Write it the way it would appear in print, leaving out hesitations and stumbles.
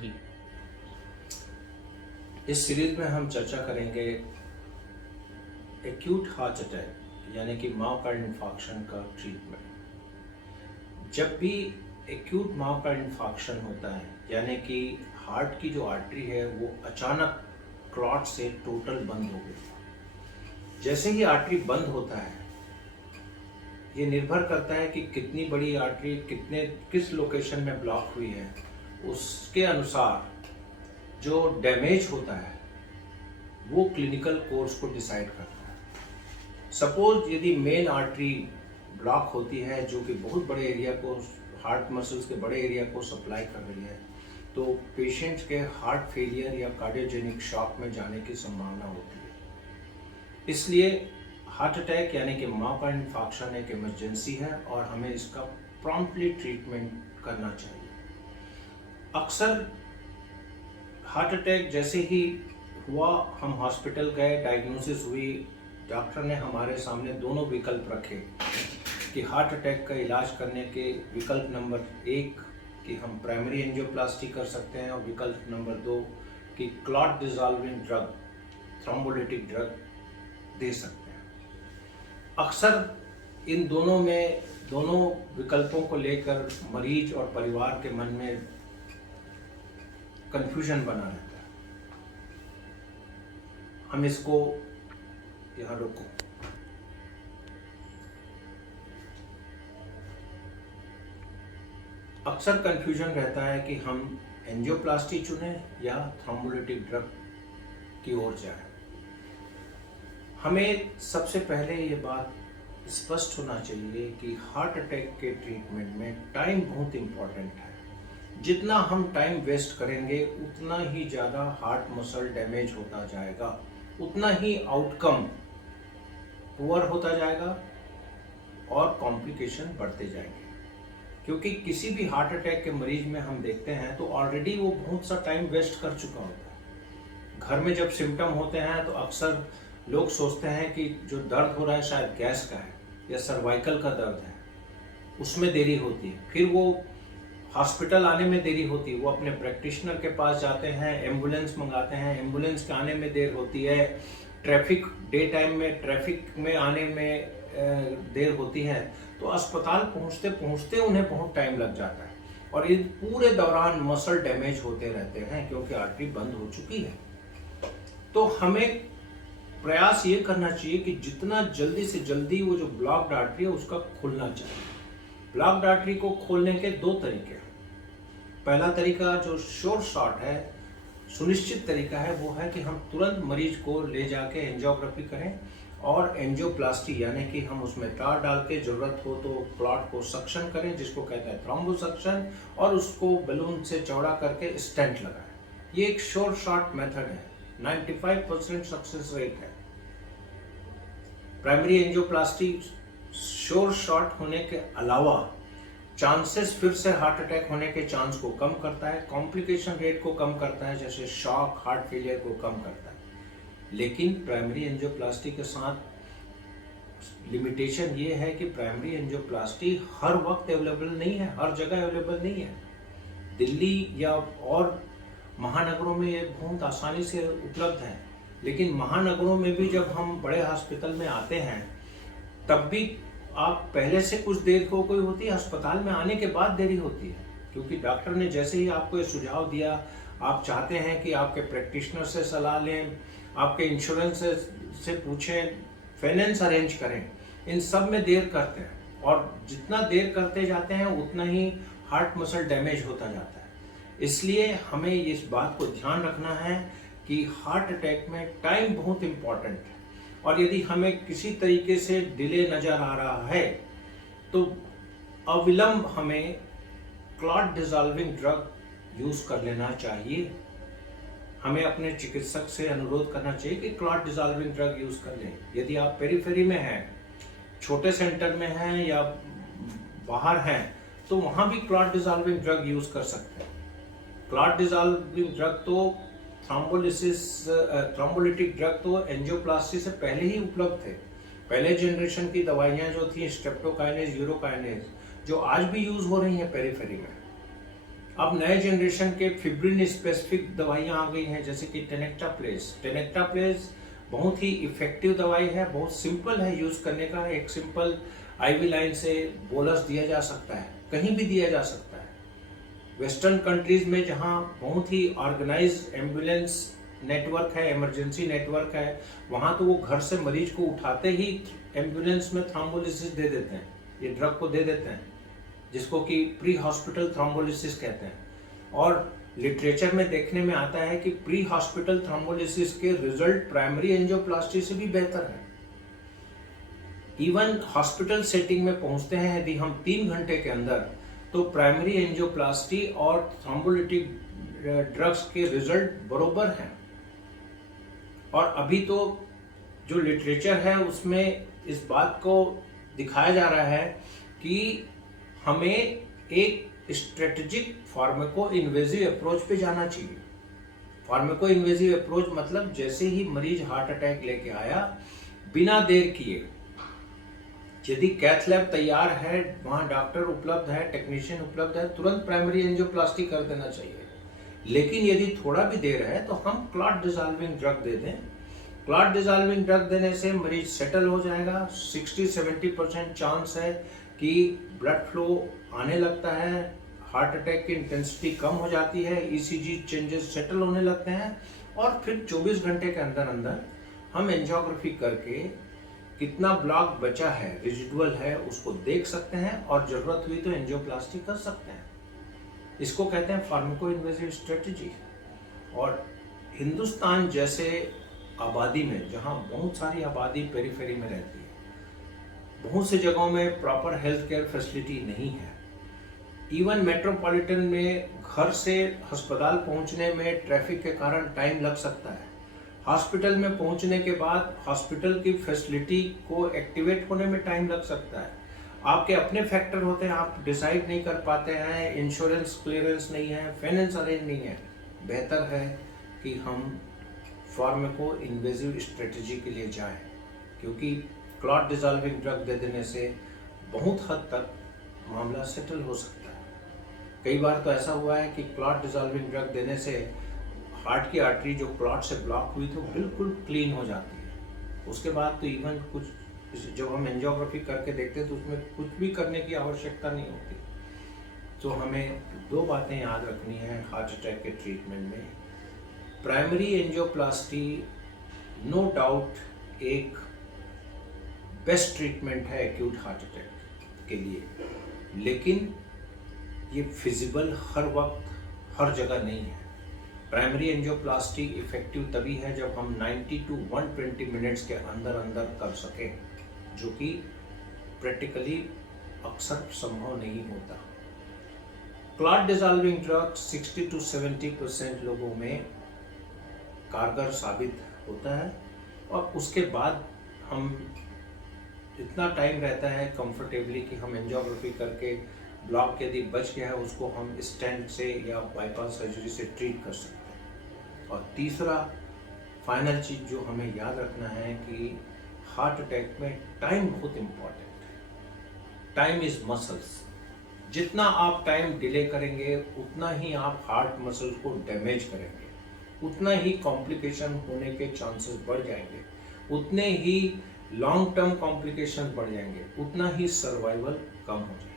जी। इस सीरीज में हम चर्चा करेंगे एक्यूट हार्ट अटैक यानी कि मायोकार्ड इंफार्क्शन का ट्रीटमेंट। जब भी एक्यूट मायोकार्ड इंफार्क्शन होता है यानी कि हार्ट की जो आर्टरी है वो अचानक क्लॉट से टोटल बंद हो गई। जैसे ही आर्टरी बंद होता है, ये निर्भर करता है कि कितनी बड़ी आर्टरी किस लोकेशन में ब्लॉक हुई है, उसके अनुसार जो डैमेज होता है वो क्लिनिकल कोर्स को डिसाइड करता है। सपोज यदि मेन आर्टरी ब्लॉक होती है जो कि बहुत बड़े एरिया को, हार्ट मसल्स के बड़े एरिया को सप्लाई कर रही है, तो पेशेंट के हार्ट फेलियर या कार्डियोजेनिक शॉक में जाने की संभावना होती है। इसलिए हार्ट अटैक यानी कि मायोकार्ड इंफार्क्शन एक इमरजेंसी है और हमें इसका प्रॉम्प्टली ट्रीटमेंट करना चाहिए। अक्सर हार्ट अटैक जैसे ही हुआ, हम हॉस्पिटल गए, डायग्नोसिस हुई, डॉक्टर ने हमारे सामने दोनों विकल्प रखे कि हार्ट अटैक का इलाज करने के विकल्प नंबर 1 कि हम प्राइमरी एंजियोप्लास्टी कर सकते हैं और विकल्प नंबर 2 कि clot dissolving drug, thrombolytic drug दे सकते हैं। अक्सर इन दोनों विकल्पों को लेकर मरीज और परिवार के मन में कंफ्यूजन बना रहता है। हम इसको यहाँ रोको। अक्सर कंफ्यूजन रहता है कि हम एंजियोप्लास्टी चुनें या थ्रोम्बोलिटिक ड्रग की ओर जाएं। हमें सबसे पहले ये बात स्पष्ट होना चाहिए कि हार्ट अटैक के ट्रीटमेंट में टाइम बहुत इम्पोर्टेंट है। जितना हम टाइम वेस्ट करेंगे उतना ही ज़्यादा हार्ट मसल डैमेज होता जाएगा, उतना ही आउटकम पुअर होता जाएगा और कॉम्प्लिकेशन बढ़ते जाएंगे। क्योंकि किसी भी हार्ट अटैक के मरीज में हम देखते हैं तो ऑलरेडी वो बहुत सा टाइम वेस्ट कर चुका होता है। घर में जब सिम्टम होते हैं तो अक्सर लोग सोचते हैं कि जो दर्द हो रहा है शायद गैस का है या सर्वाइकल का दर्द है, उसमें देरी होती है। फिर वो हॉस्पिटल आने में देरी होती है, वो अपने प्रैक्टिशनर के पास जाते हैं, एम्बुलेंस मंगाते हैं, एम्बुलेंस के आने में देर होती है, ट्रैफिक डे टाइम में ट्रैफिक में आने में देर होती है, तो अस्पताल पहुंचते पहुंचते उन्हें बहुत टाइम लग जाता है और इस पूरे दौरान मसल डैमेज होते रहते हैं क्योंकि आर्टरी बंद हो चुकी है। तो हमें प्रयास ये करना चाहिए कि जितना जल्दी से जल्दी वो जो ब्लॉक्ड आर्टरी है उसका खुलना चाहिए। ब्लॉक्ड आर्टरी को खोलने के 2 तरीके हैं। पहला तरीका जो श्योर शॉट है, सुनिश्चित तरीका है, वो है कि हम तुरंत मरीज को ले जाके एंजियोग्राफी करें और एंजियोप्लास्टी यानी कि हम उसमें तार डाल के जरूरत हो तो क्लॉट को सक्शन करें, जिसको कहते हैं थ्रोम्बोसक्शन, और उसको बलून से चौड़ा करके स्टेंट लगाएं। ये एक श्योर शॉट मेथड है, 95% सक्सेस रेट है। प्राइमरी एंजियोप्लास्टी श्योर शॉट होने के अलावा चांसेस फिर से हार्ट अटैक होने के चांस को कम करता है, कॉम्प्लिकेशन रेट को कम करता है, जैसे शॉक, हार्ट फेलियर को कम करता है। लेकिन प्राइमरी एंजियोप्लास्टी के साथ लिमिटेशन ये है कि प्राइमरी एंजियोप्लास्टी हर वक्त अवेलेबल नहीं है, हर जगह अवेलेबल नहीं है। दिल्ली या और महानगरों में ये बहुत आसानी से उपलब्ध है, लेकिन महानगरों में भी जब हम बड़े हॉस्पिटल में आते हैं तब भी आप पहले से कुछ देर हो गई होती है, अस्पताल में आने के बाद देरी होती है, क्योंकि डॉक्टर ने जैसे ही आपको ये सुझाव दिया, आप चाहते हैं कि आपके प्रैक्टिशनर से सलाह लें, आपके इंश्योरेंस से पूछें, फाइनेंस अरेंज करें, इन सब में देर करते हैं और जितना देर करते जाते हैं उतना ही हार्ट मसल डैमेज होता जाता है। इसलिए हमें इस बात को ध्यान रखना है कि हार्ट अटैक में टाइम बहुत इम्पॉर्टेंट है और यदि हमें किसी तरीके से डिले नजर आ रहा है तो अविलंब हमें क्लॉट डिसॉल्विंग ड्रग यूज कर लेना चाहिए। हमें अपने चिकित्सक से अनुरोध करना चाहिए कि क्लॉट डिसॉल्विंग ड्रग यूज कर लें। यदि आप पेरीफेरी में हैं, छोटे सेंटर में हैं या बाहर हैं, तो वहां भी क्लॉट डिसॉल्विंग ड्रग यूज कर सकते हैं। क्लॉट डिसॉल्विंग ड्रग तो थ्रोम्बोलिटिक ड्रग तो एंजियोप्लास्टी से पहले ही उपलब्ध थे। पहले जनरेशन की दवाइयां जो थी स्ट्रेप्टोकाइनेज, यूरोकाइनेज, जो आज भी यूज हो रही हैं पेरिफेरी में। अब नए जनरेशन के फिब्रिन स्पेसिफिक दवाइयां आ गई हैं, जैसे कि टेनेक्टाप्लेज। टेनेक्टाप्लेज बहुत ही इफेक्टिव दवाई है, बहुत सिंपल है यूज करने का। एक सिंपल आईवी लाइन से बोलस दिया जा सकता है, कहीं भी दिया जा सकता है। वेस्टर्न कंट्रीज में जहां बहुत ही ऑर्गेनाइज्ड एम्बुलेंस नेटवर्क है, इमरजेंसी नेटवर्क है, वहां तो वो घर से मरीज को उठाते ही एम्बुलेंस में थ्रोम्बोलिसिस दे देते हैं, ये ड्रग को दे देते हैं, जिसको कि प्री हॉस्पिटल थ्रोम्बोलिसिस कहते हैं। और लिटरेचर में देखने में आता है कि प्री हॉस्पिटल थ्रोम्बोलिसिस के रिजल्ट प्राइमरी एंजियोप्लास्टी से भी बेहतर है। इवन हॉस्पिटल सेटिंग में पहुंचते हैं यदि हम 3 घंटे के अंदर, तो प्राइमरी एंजियोप्लास्टी और थ्रोम्बोलिटिक ड्रग्स के रिजल्ट बरोबर हैं। और अभी तो जो लिटरेचर है उसमें इस बात को दिखाया जा रहा है कि हमें एक स्ट्रेटेजिक फार्माको इन्वेजिव अप्रोच पे जाना चाहिए। फार्माको इन्वेजिव अप्रोच मतलब जैसे ही मरीज हार्ट अटैक लेके आया, बिना देर किए, यदि कैथ लैब तैयार है, वहां डॉक्टर उपलब्ध है, टेक्नीशियन उपलब्ध है, तुरंत प्राइमरी एंजियोप्लास्टी कर देना चाहिए। लेकिन यदि थोड़ा भी देर है तो हम क्लॉट डिसॉल्विंग ड्रग दे दें। क्लॉट डिसॉल्विंग ड्रग देने से मरीज सेटल हो जाएगा। 60-70% चांस है कि ब्लड फ्लो आने लगता है, हार्ट अटैक की इंटेंसिटी कम हो जाती है, ईसीजी चेंजेस सेटल होने लगते हैं, और फिर 24 घंटे के अंदर अंदर हम एंजियोग्राफी करके कितना ब्लॉक बचा है, रेजिडुअल है, उसको देख सकते हैं और जरूरत हुई तो एंजियोप्लास्टी कर सकते हैं। इसको कहते हैं फार्माको इन्वेजिव स्ट्रेटेजी। और हिंदुस्तान जैसे आबादी में, जहां बहुत सारी आबादी पेरीफेरी में रहती है, बहुत से जगहों में प्रॉपर हेल्थ केयर फैसिलिटी नहीं है। इवन मेट्रोपॉलिटन में घर से अस्पताल पहुंचने में ट्रैफिक के कारण टाइम लग सकता है। हॉस्पिटल में पहुंचने के बाद हॉस्पिटल की फैसिलिटी को एक्टिवेट होने में टाइम लग सकता है। आपके अपने फैक्टर होते हैं, आप डिसाइड नहीं कर पाते हैं, इंश्योरेंस क्लियरेंस नहीं है, फाइनेंस अरेंज नहीं है। बेहतर है कि हम फार्माको इन्वेजिव स्ट्रेटेजी के लिए जाएं, क्योंकि क्लॉट डिसॉल्विंग ड्रग दे देने से बहुत हद तक मामला सेटल हो सकता है। कई बार तो ऐसा हुआ है कि क्लॉट डिसॉल्विंग ड्रग देने से हार्ट की आर्टरी जो क्लॉट से ब्लॉक हुई तो बिल्कुल क्लीन हो जाती है। उसके बाद तो इवन कुछ, जब हम एंजियोग्राफी करके देखते हैं तो उसमें कुछ भी करने की आवश्यकता नहीं होती। तो हमें 2 बातें याद रखनी है हार्ट अटैक के ट्रीटमेंट में। प्राइमरी एंजियोप्लास्टी नो डाउट एक बेस्ट ट्रीटमेंट है एक्यूट हार्ट अटैक के लिए, लेकिन ये फिजिबल हर वक्त हर जगह नहीं है। प्राइमरी एंजियोप्लास्टी इफेक्टिव तभी है जब हम 90 to 120 मिनट्स के अंदर अंदर कर सकें, जो कि प्रैक्टिकली अक्सर संभव नहीं होता। क्लॉट डिसॉल्विंग ड्रग 60 to 70% लोगों में कारगर साबित होता है, और उसके बाद हम इतना टाइम रहता है कंफर्टेबली कि हम एंजियोग्राफी करके ब्लॉक यदि बच गया है उसको हम स्टेंट से या बाईपास सर्जरी से ट्रीट कर सकते हैं। और तीसरा फाइनल चीज़ जो हमें याद रखना है कि हार्ट अटैक में टाइम बहुत इम्पॉर्टेंट है। Time is muscles. जितना आप टाइम डिले करेंगे उतना ही आप हार्ट मसल्स को डैमेज करेंगे, उतना ही कॉम्प्लिकेशन होने के चांसेस बढ़ जाएंगे, उतने ही लॉन्ग टर्म कॉम्प्लिकेशन बढ़ जाएंगे, उतना ही सर्वाइवल कम हो जाएगा।